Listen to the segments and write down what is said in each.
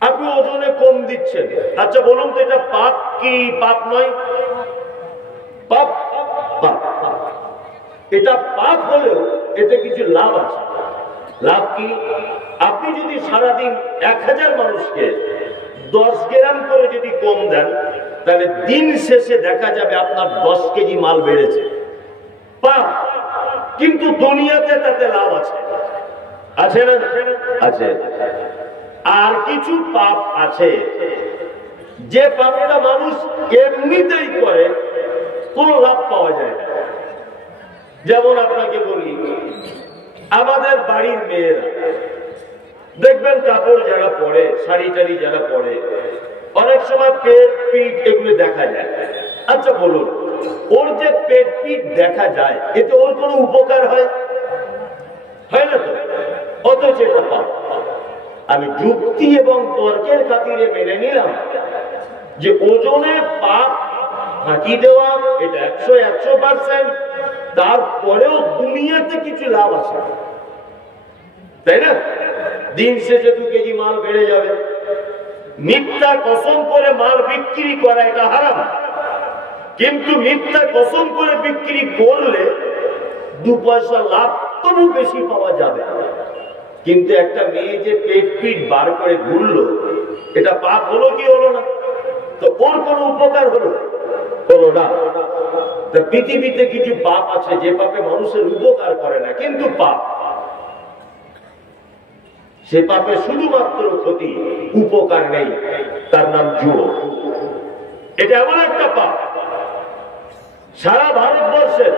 আপনি ওজনে কম দিচ্ছেন। আচ্ছা বলুন তো এটা পাপ কি পাপ নয়? পাপ। এটা পাপ হলেও এতে কিছু লাভ আছে। লাভ কি? আপনি যদি সারাদিন 1000 মানুষকে 10 গ্রাম করে যদি কম দেন, তাহলে দিন শেষে দেখা যাবে আপনার 10 কেজি মাল বেড়েছে। পাপ, কিন্তু দুনিয়াতে তাতে লাভ আছে। আছে না? আছে। আর কিছু পাপ আছে যে পাপটা মানুষ এমনিতেই করে, কোনো লাভ পাওয়া যায় না। যেমন আপনাকে বলি, আমাদের বাড়ির মেয়েরা দেখবেন কাপড় যারা পরে, শাড়ি টাড়ি যারা পরে, অনেক সময় পেট পিঠ এগুলো দেখা যায়। আচ্ছা বলুন, ওর যে পেট পিঠ দেখা যায় এতে ওর কোনো উপকার হয়? হয় না তো। অথচ এটা পাপ। আমি যুক্তি এবং তর্কের খাতিরে মেনে নিলাম যে ওজনে পাপ ফাঁকি দেওয়া এটা 100%, তারপরেও দুনিয়াতে কিছু লাভ আছে, তাই না? দিন শেষে 2 কেজি মাল বেড়ে যাবে। মিথ্যা কসম করে মাল বিক্রি করা এটা হারাম, কিন্তু মিথ্যা কসম করে বিক্রি করলে 2 পয়সা লাভ তবু বেশি পাওয়া যাবে। কিন্তু একটা মেয়ে যে পেট পিট বার করে ঘুরলো, এটা পাপ হলো কি হলো না? তো ওর কোনো উপকার হলো? হলো না। পৃথিবীতে কিছু পাপ আছে যে পাপে মানুষের উপকার করে না, কিন্তু পাপ, সে পাপে শুধুমাত্র ক্ষতি, উপকার নেই। তার নাম জুয়া। এটা এমন একটা পাপ, সারা ভারতবর্ষের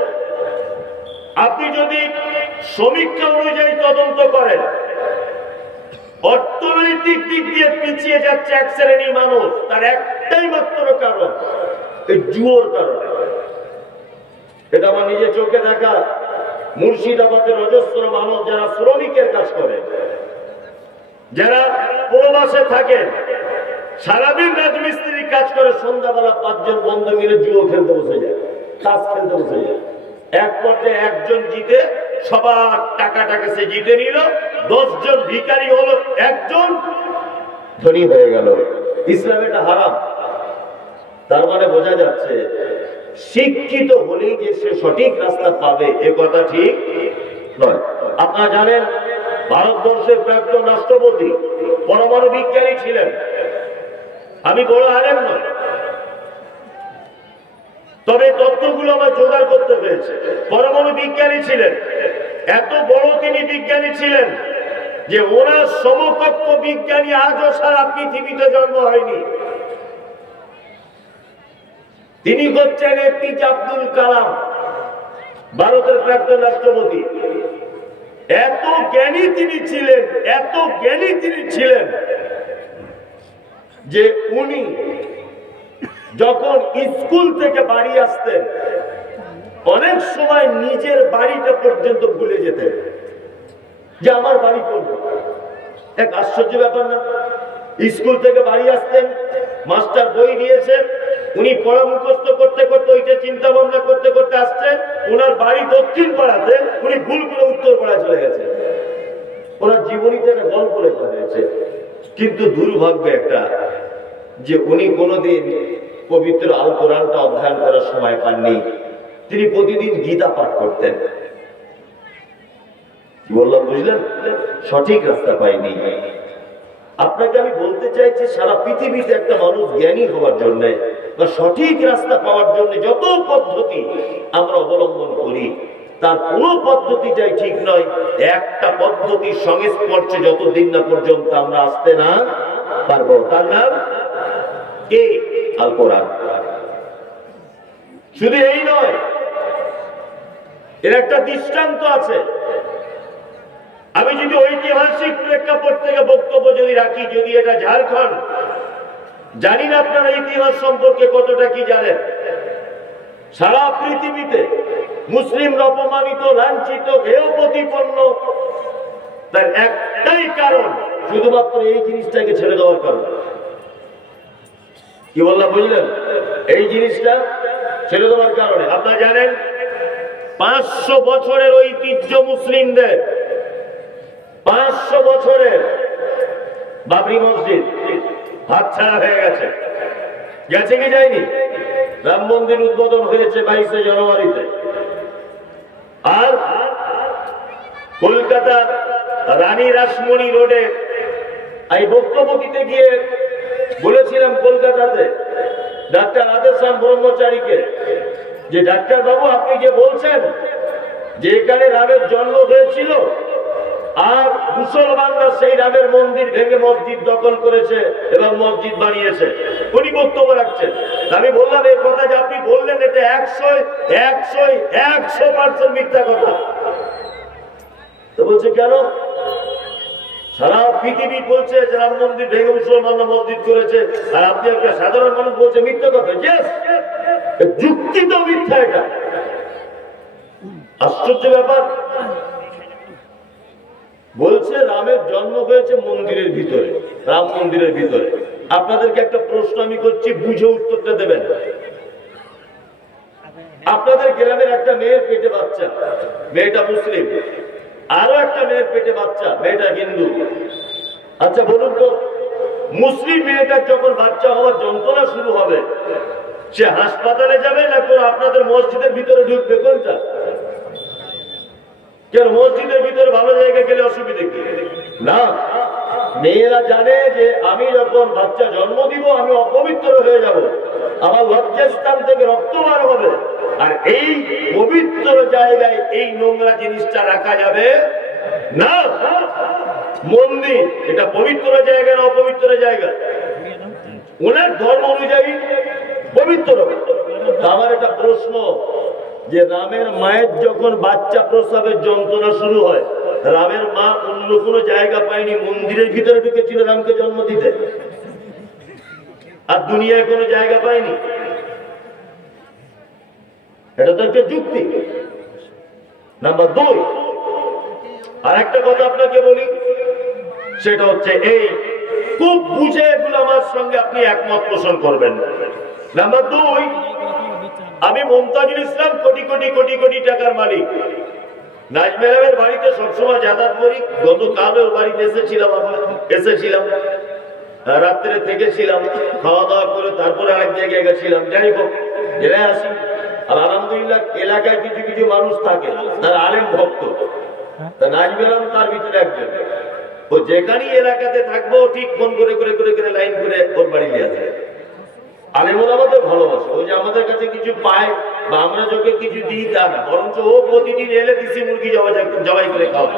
আপনি যদি সমীক্ষা অনুযায়ী তদন্ত করেন, অর্থনৈতিক দিক দিয়ে পিছিয়ে যাচ্ছে এক শ্রেণীর মানুষ, তার একটাই মাত্র কারণ, এই জুয়োর কারণে। এটা আমার নিজের চোখে দেখা। মুর্শিদাবাদের অজস্র মানুষ যারা শ্রমিকের কাজ করে, যারা প্রবাসে থাকেন, সারাদিন রাজমিস্ত্রির কাজ করে, সন্ধ্যাবেলা 5 জন বন্ধু মিলে জুয়ো খেলতে বসে যায়, তাস খেলতে বসে যায়। এক পর্যায়ে একজন জিতে সবার টাকাটাকে সে জিতে নিল, 10 জন ভিখারি হলো, একজন ধনী হয়ে গেল। ইসলাম এটা হারাম। তার মানে বোঝা যাচ্ছে শিক্ষিত হলেই যে সে সঠিক রাস্তা পাবে এ কথা ঠিক নয়। আপনারা জানেন ভারতবর্ষের প্রাক্তন রাষ্ট্রপতি পরমাণু বিজ্ঞানী ছিলেন। আমি বড় আলেম নয়, তবে তথ্যগুলো আমার জোগাড় করতে পেরেছে। পরমাণু বিজ্ঞানী ছিলেন, এত বড় তিনি বিজ্ঞানী ছিলেন যে ওনার সমকক্ষ বিজ্ঞানী আজও সারা পৃথিবীতে জন্ম হয়নি। তিনি হচ্ছেন এপিজে আব্দুল কালাম, ভারতের প্রাক্তন রাষ্ট্রপতি। এত জ্ঞানী তিনি ছিলেন, এত জ্ঞানী তিনি ছিলেন যে উনি যখন স্কুল থেকে বাড়ি আসতেন, অনেক সময় নিজের বাড়িটা পর্যন্ত ভুলে যেতেন যে আমার বাড়ি কোনটা। এক আশ্চর্য ব্যাপার না? স্কুল থেকে বাড়ি আসতেন, মাস্টার বই দিয়েছেন, উনি পড়া মুখস্থ করতে করতে, ওইটা চিন্তা ভাবনা করতে করতে আসছেন, ওনার বাড়ি দক্ষিণ পাড়াতে, উনি ভুল করে উত্তর পাড়ায় চলে গেছেন। ওনার জীবনীতে একটা গল্প লেখা হয়েছে। কিন্তু দুর্ভাগ্য একটা যে উনি কোনোদিন পবিত্র আল কোরআনটা অধ্যয়ন করার সময় পাননি। তিনি প্রতিদিন গীতা পাঠ করতেন। কি বললাম বুঝলেন? সঠিক রাস্তা পাইনি। আপনাকে আমি বলতে চাইছি, সারা পৃথিবীতে একটা মানুষ জ্ঞানী হওয়ার জন্য বা সঠিক রাস্তা পাওয়ার জন্য যত পদ্ধতি আমরা অবলম্বন করি, তার কোনো পদ্ধতিটাই ঠিক নয়। একটা পদ্ধতির সংস্পর্শে যতদিন না পর্যন্ত আমরা আসতে না পারবো, তার নাম কে? আল কোরআন। শুধু এই নয়, এর একটা দৃষ্টান্ত আছে। আমি যদি ঐতিহাসিক প্রেক্ষাপট থেকে বক্তব্য যদি রাখি, যদি এটা ঝাড়খণ্ড, জানি না আপনারা ইতিহাস সম্পর্কে কতটা কি জানেন। সারা পৃথিবীতে মুসলিমরা অপমানিত, লাঞ্ছিত, হেয় প্রতিপন্ন, তার একটাই কারণ, শুধুমাত্র এই জিনিসটাকে ছেড়ে দেওয়ার কারণ। কি বললাম বুঝলেন? এই জিনিসটা ছেড়ে দেওয়ার কারণে। আপনারা জানেন 500 বছরের ঐতিহ্য মুসলিমদের, 500 বছরের বাবরি মসজিদ হাতছাড়া হয়ে গেছে, গেছে কি যায়নি? রাম মন্দির উদ্বোধন হয়েছে 22শে জানুয়ারিতে। আর কলকাতার রানী রাসমণি রোডে এই বক্তব্য দিতে গিয়ে বলেছিলাম কলকাতাতে ডাক্তার আদেশান ব্রহ্মচারীকে, যে ডাক্তার বাবু আপনি যে বলছেন যে এখানে রামের জন্ম হয়েছিল আর মুসলমানরা সেই রামের মন্দির ভেঙে মসজিদ দখল করেছে এবং মসজিদ বানিয়েছে, উনি বক্তব্য রাখছেন। আমি বললাম এই কথা যে আপনি বললেন এটা 100% মিথ্যা কথা। তো বলছে কেন? সারা পৃথিবী বলছে যে রাম মন্দির ভেঙে মুসলমানরা মসজিদ করেছে, আর আপনি একটা সাধারণ মানুষ বলছে মিথ্যা কথা। যুক্তি তো মিথ্যা। এটা আশ্চর্য ব্যাপার। বলছে রামের জন্ম হয়েছে মন্দিরের ভিতরে, রাম মন্দিরের ভিতরে। আপনাদেরকে একটা প্রশ্ন আমি করছি, বুঝে উত্তরটা দেবেন। আপনাদের গ্রামের একটা মেয়ের পেটে বাচ্চা, মেয়েটা মুসলিম, আরো একটা মেয়ের পেটে বাচ্চা, মেয়েটা হিন্দু। আচ্ছা বলুন তো, মুসলিম মেয়েটার যখন বাচ্চা হওয়ার যন্ত্রণা শুরু হবে, সে হাসপাতালে যাবে না আপনাদের মসজিদের ভিতরে ঢুকবে? কোনটা? কেন মসজিদের ভিতরে ভালো জায়গায় গেলে অসুবিধা কি? না, মেয়েরা জানে যে আমি যখন বাচ্চা জন্ম দিব আমি অপবিত্র হয়ে যাব, আমার লজ্জাস্থান থেকে রক্ত বার হবে, আর এই পবিত্র জায়গায় এই নোংরা জিনিসটা রাখা যাবে না। মন্দির এটা পবিত্র জায়গা না অপবিত্র জায়গা? ওনার ধর্ম অনুযায়ী পবিত্র। আমার একটা প্রশ্ন, যে রামের মায়ের যখন বাচ্চা প্রসবের যন্ত্রণা শুরু হয়, রামের মা অন্য কোনো জায়গা পায়নি, মন্দিরের ভিতরে ঢুকেছিল রামকে জন্ম দিতে, আর দুনিয়ায় কোনো জায়গা পায়নি। এটা তো একটা যুক্তি। নাম্বার 2, আর একটা কথা আপনাকে বলি, সেটা হচ্ছে এই, খুব বুঝে এগুলো আমার সঙ্গে আপনি একমত পোষণ করবেন। নাম্বার 2, আমি মমতাজুল ইসলাম কোটি কোটি কোটি কোটি টাকার মালিক। নাজ ম্যাডামের বাড়িতে সবসময় যাতায়াত করি। গতকাল ওর বাড়িতে এসেছিলাম, রাত্রে থেকেছিলাম, খাওয়া দাওয়া করে তারপরে আরেক জায়গায় গেছিলাম। যাই হোক, জেলায় আসি, আর আলহামদুলিল্লাহ এলাকায় কিছু কিছু মানুষ থাকে তারা আলেম ভক্ত। তা নাজ ম্যাডাম তার ভিতরে একজন। ও যেখানেই এলাকাতে থাকবো ঠিক ফোন করে করে করে করে লাইন করে ওর বাড়ি নিয়ে আসে। আলেমুল আমাদের ভালোবাসে, ওই যে আমাদের কাছে কিছু পায় বা আমরা যোকে কিছু দিই তা না, বরঞ্চ ও প্রতিদিন এলে দেশি মুরগি জবাই করে খাওয়া,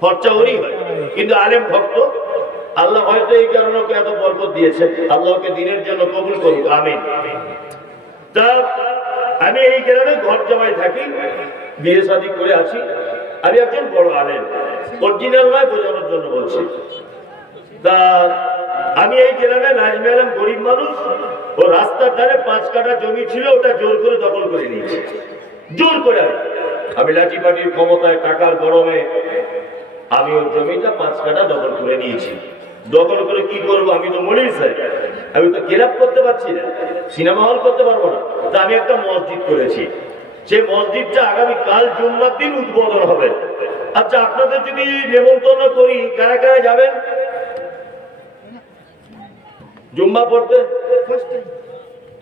খরচা ওরই হয়। কিন্তু আলেম ভক্ত, আল্লাহ হয়তো এই কারণে ওকে এত বরকত দিয়েছে। আল্লাহকে দিনের জন্য কবুল করুক, আমিন। তা আমি এই গ্রামে ঘর জমায় থাকি, বিয়ে শাদী করে আছি। আমি একজন বড় আলেম, অরিজিনাল নয়, বোঝানোর জন্য বলছি। তা আমি এই গ্রামে নাজমে আলম গরিব মানুষ, ও রাস্তার ধারে 5 কাঠা জমি ছিল, ওটা জোর করে দখল করে নিয়েছে, জোর করে। আমি লাঠি পাটির ক্ষমতায়, টাকার গরমে আমি ওই জমিটা 5 কাঠা দখল করে নিয়েছি। দখল করে কি করবো? আমি তো মলির সাহেব, আমি তো ক্লাব করতে পারছি না, সিনেমা হল করতে পারবো না। তা আমি একটা মসজিদ করেছি, সেই মসজিদটা আগামীকাল জুম্মার দিন উদ্বোধন হবে। আচ্ছা, আপনাদের যদি নেমন্তন্ন করি, কারা কারা যাবেন জুম্মা পড়তে?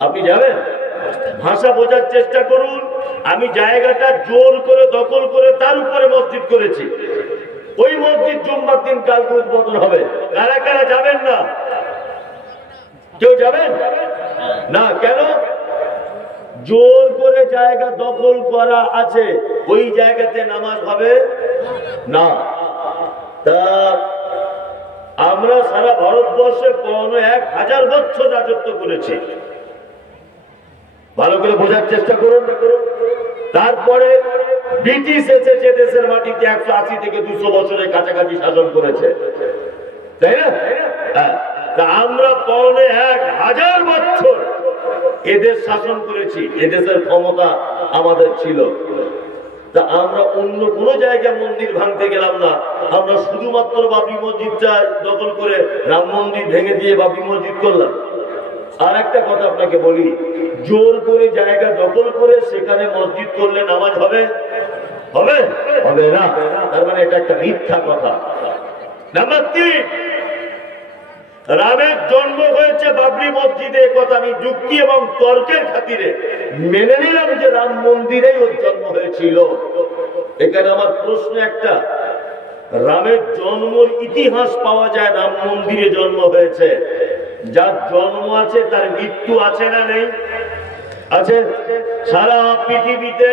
আপনি যাবেন? ভাষা বোঝার চেষ্টা করুন। আমি জায়গাটা জোর করে দখল করে তার উপরে মসজিদ করেছি। ওই মসজিদ জুম্মার দিন কালকে উদ্বোধন হবে। কারা কারা যাবেন না? কেউ যাবেন না? কেন? জোর করে জায়গা দখল করা আছে, ওই জায়গাতে নামাজ হবে না। তা আমরা সারা ভারতবর্ষে 1000 বছর রাজত্ব করেছি, ভালো করে বোঝার চেষ্টা করুন। তারপরে ব্রিটিশ এসেছে দেশের মাটিতে 180 থেকে 200 বছরের কাছাকাছি শাসন করেছে, তাই না? তা আমরা 1000 বছর এদের শাসন করেছি, এদেশের ক্ষমতা আমাদের ছিল। তা আমরা অন্য কোন জায়গায় মন্দির ভাঙতে গেলাম না, আমরা শুধুমাত্র বাবরি মসজিদটা দখল করে রাম মন্দির ভেঙে দিয়ে বাবরি মসজিদ করলাম। আর একটা কথা আপনাকে বলি, জোর করে জায়গা দখল করে সেখানে মসজিদ করলে নামাজ হবে? হবে? হবে না। তার মানে এটা একটা মিথ্যা কথা। নাম্বার 3, রামের জন্ম হয়েছে বাবরি মসজিদে, কথা আমি যুক্তি এবং তর্কের খাতিরে মেনে নিলাম যে রাম মন্দিরেই ওর জন্ম হয়েছিল। এখানে আমার প্রশ্ন একটা, রামের জন্মের ইতিহাস পাওয়া যায়, রাম মন্দিরে জন্ম হয়েছে, যার জন্ম আছে তার মৃত্যু আছে না নেই? আছে। সারা পৃথিবীতে,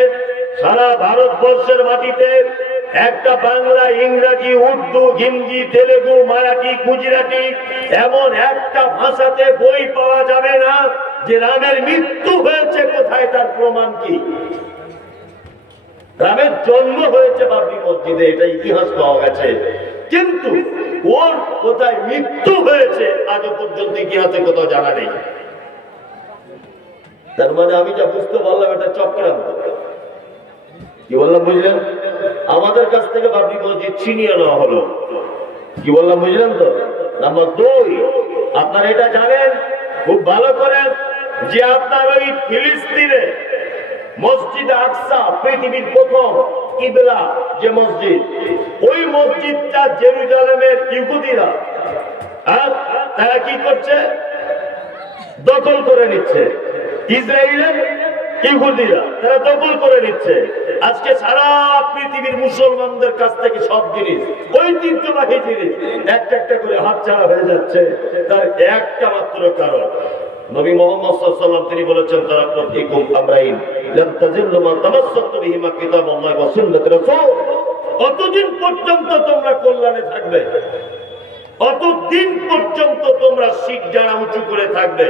সারা ভারতবর্ষের মাটিতে একটা বাংলা, ইংরেজি, উর্দু, হিন্দি, তেলেগু, মারাঠি, গুজরাটি এমন একটা ভাষাতে বই পাওয়া যাবে না যে রামের মৃত্যু হয়েছে কোথায় তার প্রমাণ কি? রামের জন্ম হয়েছে বাবরি মসজিদে, এটা ইতিহাস পাওয়া গেছে, কিন্তু ওর কোথায় মৃত্যু হয়েছে আজও পর্যন্ত ইতিহাসে কোথাও জানা নেই। তার মানে আমি যা বুঝতে পারলাম এটা চক্রান্ত। কি বললাম বুঝলেন? আমাদের কাছ থেকে বাবরি মসজিদ ছিনিয়ে নেওয়া হলো। কি বললাম বুঝলেন তো? নাম্বার 2, আপনারা এটা জানেন খুব ভালো করে যে আপনার ওই ফিলিস্তিনে মসজিদ আকসা পৃথিবীর প্রথম কিবলা যে মসজিদ, ওই মসজিদটা জেরুজালেমের ইহুদিরা তারা কি করছে? দখল করে নিচ্ছে। ইসরায়েলের ইহুদিরা তারা দখল করে নিচ্ছে। আজকে সারা পৃথিবীর মুসলমানদের কাছ থেকে সব জিনিস, ঐতিহ্যবাহী জিনিস একটা একটা করে হাতছাড়া হয়ে যাচ্ছে। তার একটা মাত্র কারণ, নবী মুহাম্মদ সাল্লাল্লাহু আলাইহি ওয়াসাল্লাম তিনি বলেছেন, তারাক্তু ফীকুম আমরাইন লাম তাযিল্লু মা তামাসসাকতু বিহিমা কিতাবুল্লাহ ওয়া সুন্নাত রাসূল। অতদিন পর্যন্ত তোমরা কল্যাণে থাকবে, অতদিন পর্যন্ত তোমরা শিখ যারা উঁচু করে থাকবে,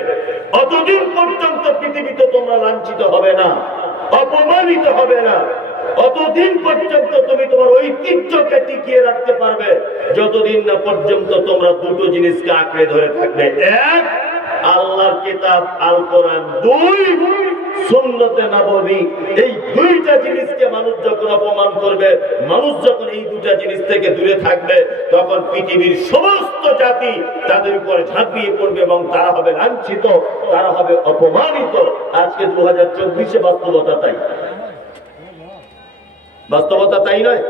অতদিন পর্যন্ত পৃথিবীতে তোমরা লাঞ্ছিত হবে না, অপমানিত হবে না, অতদিন পর্যন্ত তুমি তোমার ঐতিহ্যকে টিকিয়ে রাখতে পারবে, যতদিন না পর্যন্ত তোমরা দুটো জিনিসকে আঁকড়ে ধরে থাকবে। এক, আল্লাহর কিতাব আল কোরআন। 2, সুন্নতে নববী। এই দুইটা জিনিসকে মানুষ যখন অপমান করবে, মানুষ যখন এই দুটা জিনিস থেকে দূরে থাকবে, তখন পৃথিবীর সমস্ত জাতি তাদের উপর ঝাঁপিয়ে পড়বে এবং তারা হবে লাঞ্ছিত, তারা হবে অপমানিত। আজকে 2024-এ বাস্তবতা তাই। বাস্তবতা তাই নয়?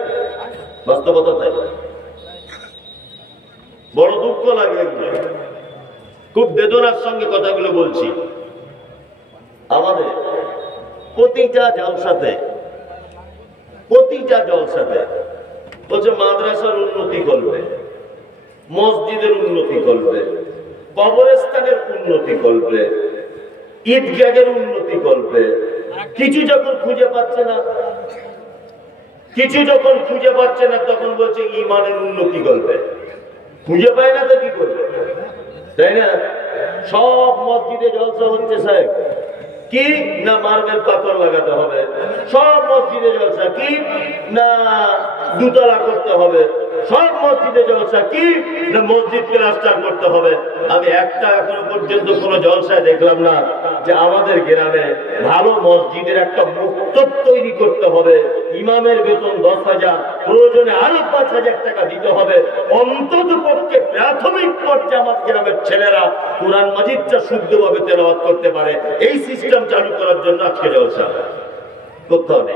বাস্তবতা তাই। বড় দুঃখ লাগে, খুব বেদনার সঙ্গে কথাগুলো বলছি। আমাদের প্রতিটা জলসাতে বলছে মাদ্রাসার উন্নতি করবে, মসজিদের উন্নতি করবে, কবরস্থানের উন্নতি করবে, ঈদগাহের উন্নতি করবে। কিছু যখন খুঁজে পাচ্ছে না, তখন বলছে ঈমানের উন্নতি করবে। খুঁজে পায় না তো কি করবে, তাই না? সব মসজিদে জলসা হচ্ছে সাহেব, কি না মার্বেল পাথর লাগাতে হবে, সব মসজিদে জলসা কি না দুতলা করতে হবে, সব মসজিদে জলসা কি না মসজিদ প্লাস্টার করতে হবে। আমি একটা এখনো পর্যন্ত কোনো জলসায় দেখলাম না যে আমাদের গ্রামে ভালো মসজিদের একটা মক্তব তৈরি করতে হবে, ইমামের বেতন 10,000, প্রয়োজনে আরো 5,000 টাকা দিতে হবে, অন্তত পক্ষে প্রাথমিক পর্যায়ে আমার গ্রামের ছেলেরা কোরআন মাজিদটা শুদ্ধভাবে তেলাওয়াত করতে পারে, এই সিস্টেম চালু করার জন্য আজকে জলসা করতে হবে।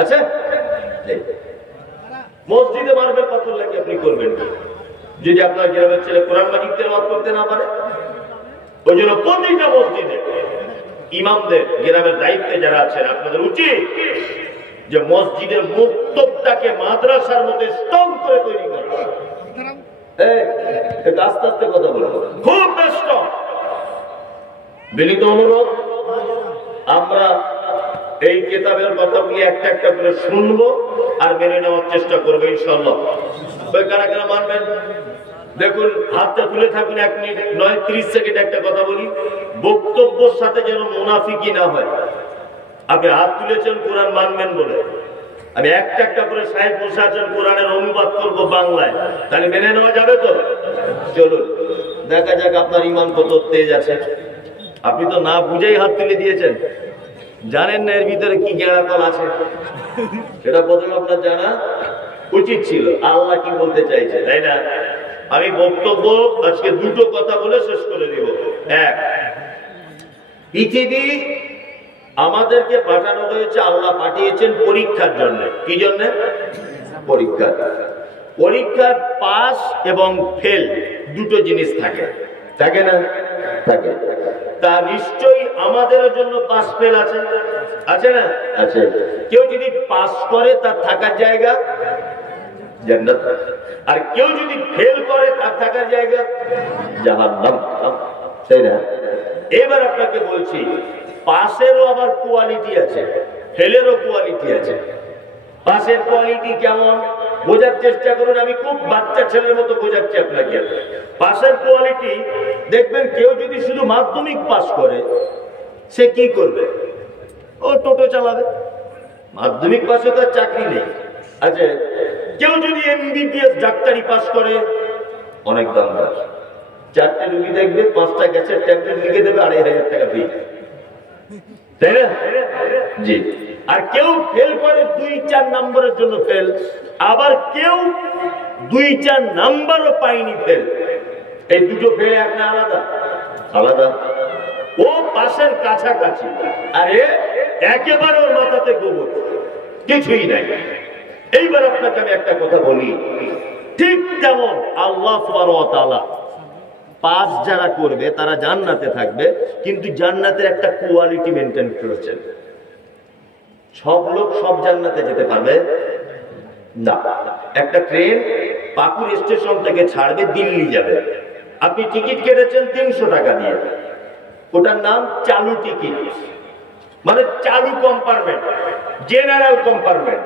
আচ্ছা, মসজিদে মার্বেল পাথর লাগিয়ে আপনি করবেন কি যদি আপনার গ্রামের ছেলে কোরআন মাজিদ তেলাওয়াত করতে না পারে? ওই জন্য প্রতিটা মসজিদে ইমামদের, গ্রামের দায়িত্বে যারা আছেন, আপনাদের উচিত যে মসজিদের মুক্তবটাকে মাদ্রাসার মধ্যে স্ট্রং করে তৈরি করা। আস্তে আস্তে কথা বলবো, খুব ব্যস্ত। বিনীত অনুরোধ, আমরা এই কিতাবের কথাগুলি একটা একটা করে শুনবো আর মেনে নেওয়ার চেষ্টা করবো ইনশাআল্লাহ। কারা কারা মানবেন? দেখুন, হাতটা তুলে থাকুন 1 মিনিট নয় 30 সেকেন্ড একটা কথা বলি, বক্তব্যের সাথে যেন মুনাফিকি না হয়। আপনি হাত তুলেছেন কোরআন মানবেন বলে, আমি একটা একটা করে সাহেব বসে আছেন, কোরআনের অনুবাদ করবো বাংলায়, তাহলে মেনে নেওয়া যাবে তো? চলুন দেখা যাক আপনার ইমান কত তেজ আছে। আপনি তো না বুঝেই হাত তুলে দিয়েছেন, জানেন না এর ভিতরে কি জ্ঞানাকল আছে, সেটা প্রথমে আপনার জানা উচিত ছিল। আল্লাহ কি বলতে চাইছে, তাই না? আমি বক্তব্য আজকে দুটো কথা বলে শেষ করে দিব। এক, পৃথিবী আমাদেরকে পাঠানো হয়েছে, আল্লাহ পাঠিয়েছেন পরীক্ষার জন্য। কি জন্য? পরীক্ষা। পরীক্ষার পাস এবং ফেল দুটো জিনিস থাকে, থাকে না? থাকে। তা নিশ্চয়ই আমাদের জন্য পাস ফেল আছে, আছে না? আছে। কেউ যদি পাস করে তার থাকার জায়গা জান্নাত, আর কেউ যদি ফেল করে তার থাকার জায়গা জাহান্নাম, তাই না? এবার আপনাকে বলছি, পাসেরও আবার কোয়ালিটি আছে, ফেলেরও কোয়ালিটি আছে। পাসের কোয়ালিটি কেমন বোঝার চেষ্টা করুন, আমি খুব বাচ্চা ছেলের মতো বোঝাচ্ছি আপনাকে। পাসের কোয়ালিটি দেখবেন, কেউ যদি শুধু মাধ্যমিক পাস করে সে কি করবে? ও টোটো চালাবে, মাধ্যমিক পাসে তার চাকরি নেই। আচ্ছা, কেউ যদি এমবিবিএস ডাক্তারি পাস করে, অনেক দাম, 4টে রুগী দেখবে, 5টা গ্যাসের ট্যাবলেট লিখে দেবে, 2500 টাকা ফি, তাই না? জি। আর কেউ ফেল করে 2-4 নম্বরের জন্য ফেল, আবার কেউ 2-4 নাম্বারও পায়নি ফেল। এই দুটো ফেল এক না আলাদা? আলাদা। ও পাশের কাছাকাছি, আরে একেবারে ওর মাথাতে গোবর, কিছুই নাই। এইবার আপনাকে আমি একটা কথা বলি, ঠিক তেমন আল্লাহ সুবহানাহু ওয়া তাআলা পাস যারা করবে তারা জান্নাতে থাকবে, কিন্তু জান্নাতের একটা কোয়ালিটি মেনটেন করেছেন। সব লোক সব জান্নাতে যেতে পারবে না। একটা ট্রেন পাকুড় স্টেশন থেকে ছাড়বে, দিল্লি যাবে, আপনি টিকিট কেটেছেন 300 টাকা দিয়ে, ওটার নাম চালু টিকিট, মানে চালু কম্পার্টমেন্ট, জেনারেল কম্পার্টমেন্ট।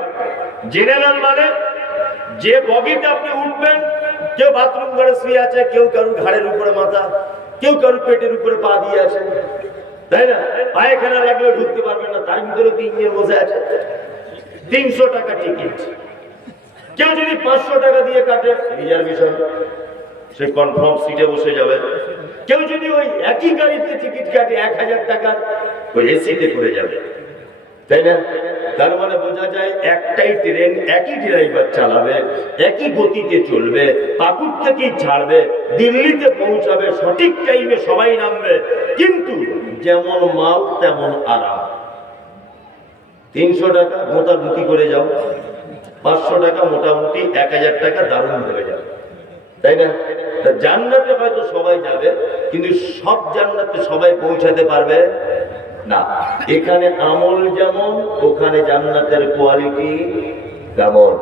জেনারেল মানে যে বগিতে আপনি উঠবেন, কেউ বাথরুম ঘরে শুয়ে আছে, কেউ কারুর ঘাড়ের উপরে মাথা, কেউ কারুর পেটের উপরে পা দিয়ে আছে, তাই না? পায়খানা লাগলেও ঢুকতে পারবেন না, তার ভিতরে 3 জন বসে আছে। 300 টাকা টিকিট। কেউ যদি 500 টাকা দিয়ে কাটে রিজার্ভেশন, সে কনফার্ম সিটে বসে যাবে। কেউ যদি ওই একই গাড়িতে টিকিট কাটে 1000 টাকা, ওই এসিতে করে যাবে, তাই না? তার মানে বোঝা যায় একটাই ট্রেন, একই ড্রাইভার চালাবে, একই গতিতে চলবে, পাকুড় থেকেই ছাড়বে, দিল্লিতে পৌঁছাবে, সঠিক টাইমে সবাই নামবে, কিন্তু যেমন মাল তেমন আরাম। 300 টাকা মোটামুটি করে যাও, 500 টাকা মোটামুটি, 1000 টাকা দারুণ হয়ে যাবে, তাই না? জান্নাতে হয়তো সবাই যাবে, কিন্তু সব জান্নাতে সবাই পৌঁছাতে পারবে না। এখানে আমল যেমন, ওখানে জান্নাতের কোয়ালিটি তেমন।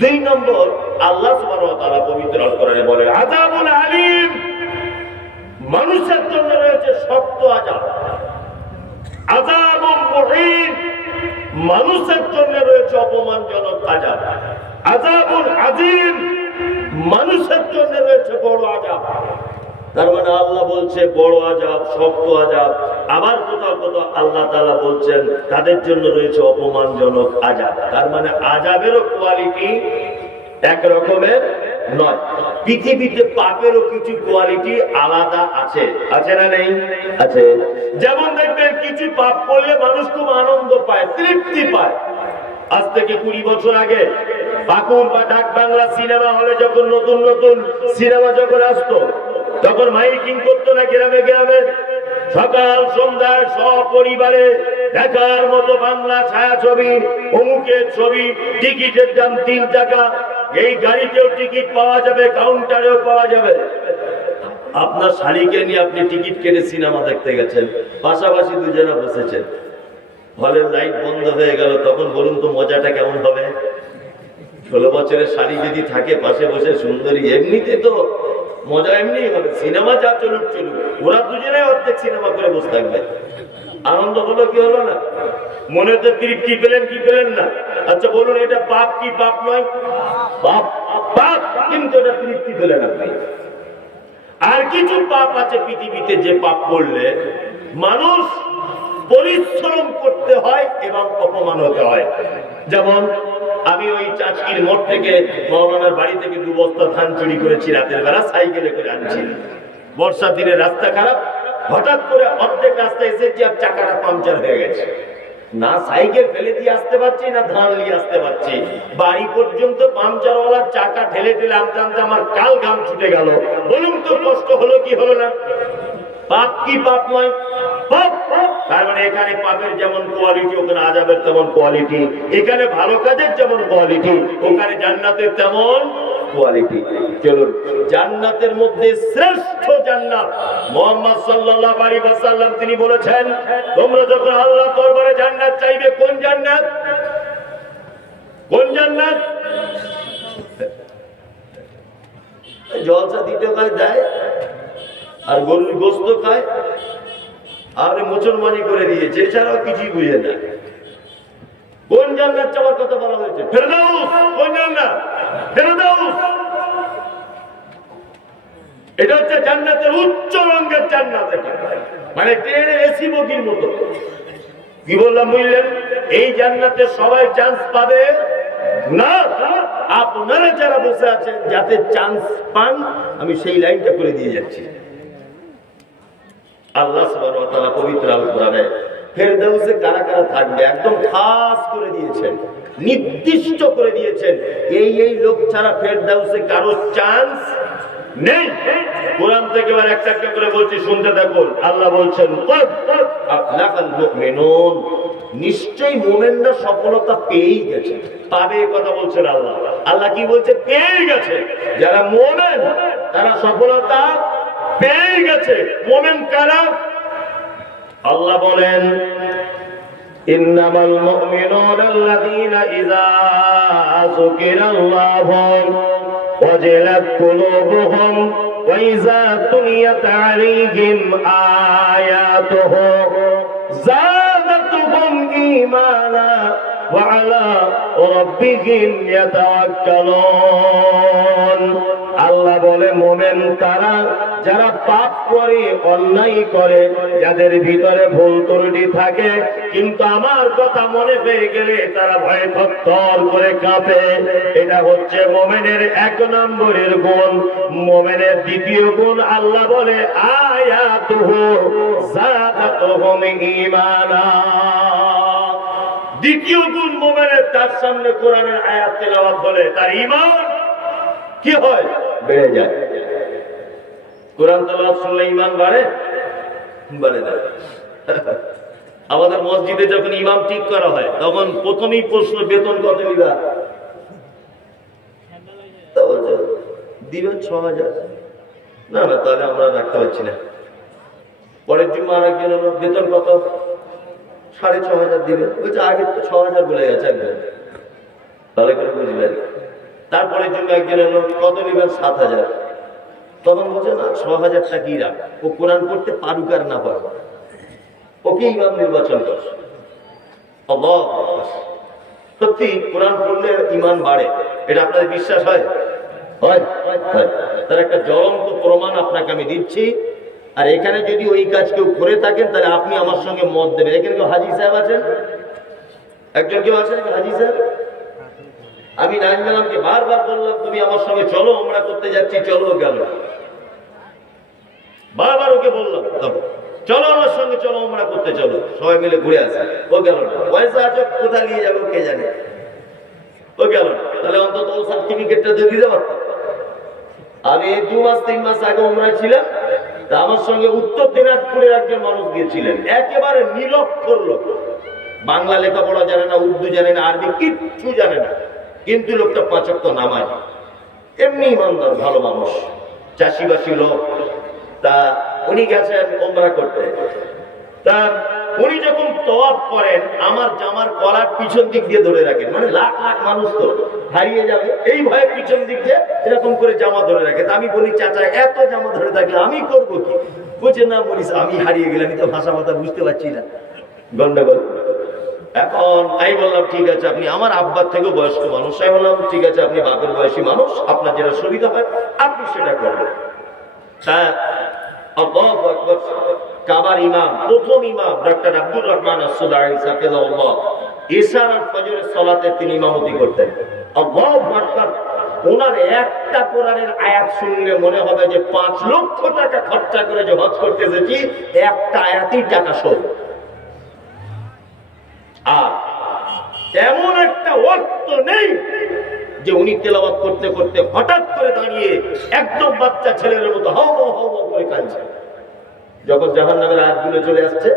2 নম্বর, আল্লাহ সুবহানাহু ওয়া তাআলা পবিত্র আল কোরআনে বলেন, আযাবুল আলীম, মানুষের জন্য রয়েছে শক্ত আযাব। আযাবুল মুহিন, মানুষের জন্য রয়েছে অপমানজনক আযাব। আযাবুল আযীম, মানুষের জন্য রয়েছে বড় আযাব। তার মানে আল্লাহ বলছে বড় আযাব, শক্ত আযাব। আবার কোথাও কোথাও আল্লাহ তাআলা বলছেন তাদের জন্য রয়েছে অপমানজনক আযাব। তার মানে আযাবেরও কোয়ালিটি এক রকমের নয়। পৃথিবীতে পাপেরও কিছু কোয়ালিটি আলাদা আছে, আছে না নেই? আছে। যেমন দেখবেন কিছু পাপ করলে মানুষ খুব আনন্দ পায়, তৃপ্তি পায়। আজ থেকে 20 বছর আগে পাকুড় বা ডাক বাংলা সিনেমা হলে যখন নতুন নতুন সিনেমা যখন আসতো, তখন মাইকিং করতো না গ্রামে গ্রামে, সকাল সন্ধ্যায় সপরিবারে দেখার মতো বাংলা ছায়াছবি, অমুকের ছবি, টিকিটের দাম 3 টাকা, এই গাড়িতেও টিকিট পাওয়া যাবে, কাউন্টারেও পাওয়া যাবে। আপনার শাড়িকে নিয়ে আপনি টিকিট কেটে সিনেমা দেখতে গেছেন, পাশাপাশি দুজনে বসেছেন, হলের লাইট বন্ধ হয়ে গেল, তখন বলুন তো মজাটা কেমন হবে? 16 বছরের শাড়ি যদি থাকে পাশে বসে সুন্দরী, এমনিতে তো মজা এমনি হবে। সিনেমা যা চলুক চলুক, ওরা দুজনে অর্ধেক সিনেমা করে বসে থাকবে। আনন্দ হলো কি হলো না? মনে তো তৃপ্তি পেলেন কি পেলেন না? আচ্ছা বলুন, এটা পাপ কি পাপ নয়? পাপ, পাপ, কিন্তু এটা তৃপ্তি পেলেন আপনি। আর কিছু পাপ আছে পৃথিবীতে, যে পাপ করলে মানুষ পরিশ্রম করতে হয় এবং অপমান হতে হয়। যেমন আমি ওই চাচকির মোড় থেকে মৌলানার বাড়ি থেকে 2 বস্তা ধান চুরি করেছি, রাতের বেলা সাইকেলে করে আনছি। বর্ষার দিনে রাস্তা খারাপ, হঠাৎ করে অর্ধেক রাস্তায় এসেছি আর চাকাটা পাংচার হয়ে গেছে। না সাইকেল ফেলে দিয়ে আসতে পারছি, না ধান নিয়ে আসতে পারছি। বাড়ি পর্যন্ত পাংচারওয়ালার চাকা ঠেলে ঠেলে আনতে আনতে আমার কাল ঘাম ছুটে গেল। বলুন তো কষ্ট হলো কি হলো না? পাপ কি পাপ নয়? পাপ, পাপ। তার মানে এখানে পাপের যেমন কোয়ালিটি ওখানে আযাবের তেমন কোয়ালিটি, এখানে ভালো কাজের যেমন কোয়ালিটি ওখানে জান্নাতের তেমন কোয়ালিটি। চলুন, জান্নাতের মধ্যে শ্রেষ্ঠ জান্নাত মুহাম্মদ সাল্লাল্লাহু আলাইহি ওয়াসাল্লাম তিনি বলেছেন, তোমরা যখন আল্লাহর দরবারে জান্নাত চাইবে, কোন জান্নাত? কোন জান্নাত? জলসা দিতে খায় দেয়, আর গরুর গোস্ত খায়, আর মুসলমানি করে দিয়েছে, এছাড়াও কিছুই বুঝে না। কোন জান্নাত চাওয়ার কথা বলা হয়েছে? ফেরদাউস। কোন জান্নাত? ফেরদাউস। এটা হচ্ছে জান্নাতের উচ্চ রঙের জান্নাত, মানে ট্রেনের এসি বগির মতো। কি বললাম বুঝলেন? এই জান্নাতে সবাই চান্স পাবে না, আপনারা যারা বসে আছেন যাতে চান্স পান, আমি সেই লাইনটা করে দিয়ে যাচ্ছি। আল্লাহ সুবহানাহু ওয়া তাআলা পবিত্র আল কোরআনে ফেরদাউসে কারা কারা থাকবে একদম খাস করে দিয়েছেন, নির্দিষ্ট করে দিয়েছেন। এই এই লোক ছাড়া ফেরদাউসে কারো চান্স নেই। কোরআন থেকে এবার একটা একটা করে বলছি, শুনতে থাকুন। আল্লাহ বলছেন, আফলাকাল মুমিনুন, নিশ্চয়ই মুমিনরা সফলতা পেয়েই গেছে, পাবে কথা বলছেন আল্লাহ। আল্লাহ কি বলছে? পেয়ে গেছে। যারা মুমিন তারা সফলতা পেয়ে গেছে। মুমিন কারা? আল্লাহ বলেন, ইন্নামাল মুমিনুনা আল্লাযীনা ইযা যুকিরাল্লাহু ওয়াজিলাত কুলুবুহুম ওয়া ইযা তুলিয়াত আলাইহিম আয়াতুহু যাদাতুহুম ঈমানা ওয়া আলা রাব্বিহিম ইয়াতাওয়াক্কালুন। আল্লাহ বলে, মুমিন তারা যারা পাপ করে, অন্যায় করে, যাদের ভিতরে ভুল ত্রুটি থাকে, কিন্তু আমার কথা মনে পেয়ে গেলে তারা ভয়ে থরথর করে কাঁপে। এটা হচ্ছে মুমিনের এক নম্বরের গুণ। মুমিনের দ্বিতীয় গুণ আল্লাহ বলে, আয়াতুহু যাদাতুহুম ঈমানা। দ্বিতীয় গুণ মুমিনের, তার সামনে কোরআনের আয়াত তেলাওয়াত হলে তার ঈমান কি হয়? বেড়ে যায়। কোরআন তেলাওয়াত শুনলে ঈমান বাড়ে? বাড়ে না। আমাদের মসজিদে যখন ইমাম ঠিক করা হয় তখন প্রথমেই প্রশ্ন, বেতন কত নিবা? দিবেন ৬,০০০। না না, তাহলে আমরা রাখতে পারছি না। পরের জন্য আর একজন হলো, বেতন কত? ৬,৫০০ দিবেন। বলছে আগে তো ৬,০০০ বলে গেছে একজন, তাহলে করে বুঝবেন। তারপরের জন্য একজন হলো, কত নিবেন? ৭,০০০। তখন বলছে না, ৬,০০০ টাকাই রাখ, ও কোরআন পড়তে পারুক আর না পারুক, ওকে ইমাম নির্বাচন কর। সত্যি কোরআন পড়লে ইমান বাড়ে, এটা আপনাদের বিশ্বাস হয়? তার একটা জ্বলন্ত প্রমাণ আপনাকে আমি দিচ্ছি। আর এখানে যদি ওই কাজ কেউ করে থাকেন তাহলে আপনি আমার সঙ্গে মত দেবেন। এখানে কেউ হাজী সাহেব আছেন? একজন কেউ আছেন হাজী সাহেব? আমি নাইম ম্যাডামকে বারবার বললাম, তুমি আমার সঙ্গে চলো, আমরা করতে যাচ্ছি, চলো, গেল। বারবার ওকে বললাম, চলো আমার সঙ্গে, চলো আমরা করতে, চলো, সবাই মিলে ঘুরে আসে, ও গেল না। পয়সা আছে, কোথায় নিয়ে যাবে কে জানে, ও গেল না। তাহলে অন্তত ও সার্টিফিকেটটা দিয়ে দিতে পারতাম। আমি 2 মাস 3 মাস আগে উমরায় ছিলাম, তা আমার সঙ্গে উত্তর দিনাজপুরের একজন মানুষ গিয়েছিলেন, একেবারে নিরক্ষর লোক, বাংলা লেখাপড়া জানে না, উর্দু জানে না, আরবি কিচ্ছু জানে না, কিন্তু লোকটা 5 ওয়াক্ত নামায়, এমনি ইমানদার, ভালো মানুষ, চাষিবাসী লোক। তা উনি গেছেন ওমরা করতে। তা উনি যখন তওয়াফ করেন, আমার জামার কলার পিছন দিক দিয়ে ধরে রাখেন, মানে লাখ লাখ মানুষ তো হারিয়ে যাবে এই ভয়ে পিছন দিক দিয়ে এরকম করে জামা ধরে রাখে। আমি বলি, চাচা এত জামা ধরে থাকলে আমি করবো কি? বুঝে না, বলিস আমি হারিয়ে গেলাম, আমি তো ভাষা কথা বুঝতে পারছি না, গন্ডগোল। এখন আমি বললাম, ঠিক আছে, আপনি আমার আব্বার থেকেও বয়স্ক মানুষ, আমি বললাম ঠিক আছে, আপনি বাপের বয়সী মানুষ, আপনার যেটা সুবিধা হয় আপনি সেটা করবেন। হ্যাঁ, আল্লাহু আকবার। কাবার ইমাম, প্রথম ইমাম ডক্টর আব্দুর রহমান আসসুদাঈ হাফিজাহুল্লাহ, ইশার আর ফজরের সালাতে তিনি ইমামতি করতেন। আল্লাহু আকবার। ওনার একটা কোরআনের আয়াত শুনলে মনে হবে যে 5 লক্ষ টাকা খরচা করে যে হজ করতে এসেছি, একটা আয়াতই টাকা শোধ। আর এমন একটা ওয়াক্ত নেই যে উনি তেলাওয়াত করতে করতে হঠাৎ করে দাঁড়িয়ে একদম বাচ্চা ছেলের মতো হাও হাও হাও করে কাঁদছে। যখন জাহান্নামের আয়াতগুলো চলে আসছে,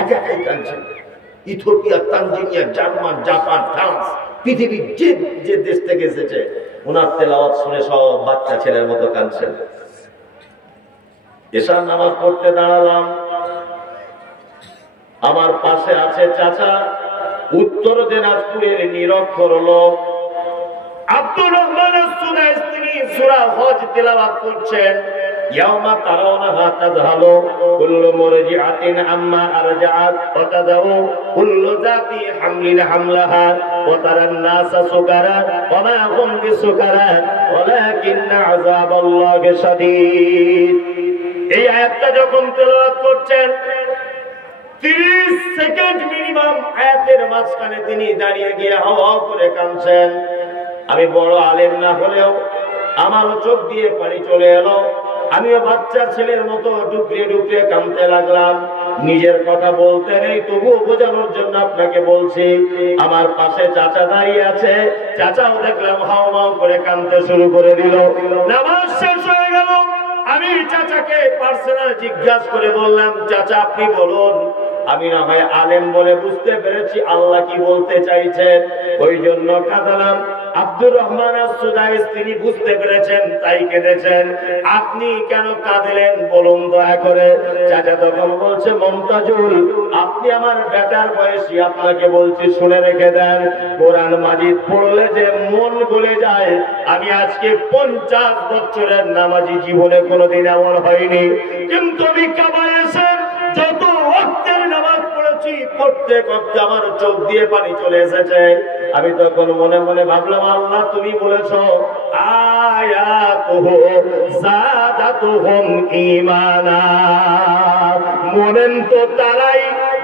একা একাই কাঁদছেন। Ethiopia, Tanzania, German, Japan, France, পৃথিবীর যে যে দেশ থেকে এসেছে ওনার তেলাওয়াত শুনে সব বাচ্চা ছেলের মতো কাঁদছেন। এশার নামাজ পড়তে দাঁড়ালাম, আমার পাশে আছে চাচা, উত্তর দিনাজপুরের নিরক্ষর লোক আব্দুর রহমান আস-সুদাইস, তিনি সূরা হজ তেলাওয়াত করছেন। ইয়াউমা তারাউনাহা তাযহালু কুল্লু মুরজিআতিন আম্মা আরজাআত ওয়া তাযাউ কুল্লু যাতি হামলিন হামলাহা ওয়া তারান নাসা সুকারা ওয়া মা হুম বিসুকারা ওয়ালাকিন্না আযাবাল্লাহি শাদীদ। এই আয়াতটা যখন তেলাওয়াত করছেন 30 সেকেন্ড মিনিমাম আয়াতের মাঝখানে তিনি দাঁড়িয়ে গিয়ে হাও হাও করে কাঁদছেন। আমি বড় আলেম না হলেও আমারও চোখ দিয়ে পানি চলে এলো। আমিও বাচ্চা ছেলের মতো ডুকরে ডুকরে কাঁদতে লাগলাম। নিজের কথা বলতে নেই, তবুও বোঝানোর জন্য আপনাকে বলছি। আমার পাশে চাচা দাঁড়িয়ে আছে, চাচাও দেখলাম হাও মাও করে কাঁদতে শুরু করে দিল। নামাজ শেষ হয়ে গেল। আমি চাচাকে পার্সোনাল জিজ্ঞাসা করে বললাম, চাচা আপনি বলুন, আমি না হয় আলেম বলে বুঝতে পেরেছি আল্লাহ কি বলতে চাইছেন, ওই জন্য কাঁদলাম। আব্দুর রহমান আস-সুদাইস তিনি বুঝতে পেরেছেন তাই কেঁদেছেন। আপনি কেন কাঁদলেন বলুন দয়া করে। চাচা তখন বলছে, মমতাজুল আপনি আমার বেটার বয়সী, আপনাকে বলছি শুনে রেখে দেন, কোরআন মাজিদ পড়লে যে মন গলে যায়। আমি আজকে 50 বছরের নামাজি, জীবনে কোনোদিন এমন হয়নি, কিন্তু আমি কাবায় এসে যত ওয়াক্তের নামাজ পড়েছি প্রত্যেক ওয়াক্তে আমার চোখ দিয়ে পানি চলে এসেছে। আমি তখন মনে মনে ভাবলাম, আল্লাহ তুমি বলেছো আয়াতুহু যাদাতুহুম ঈমানা। মুমিন তো তারাই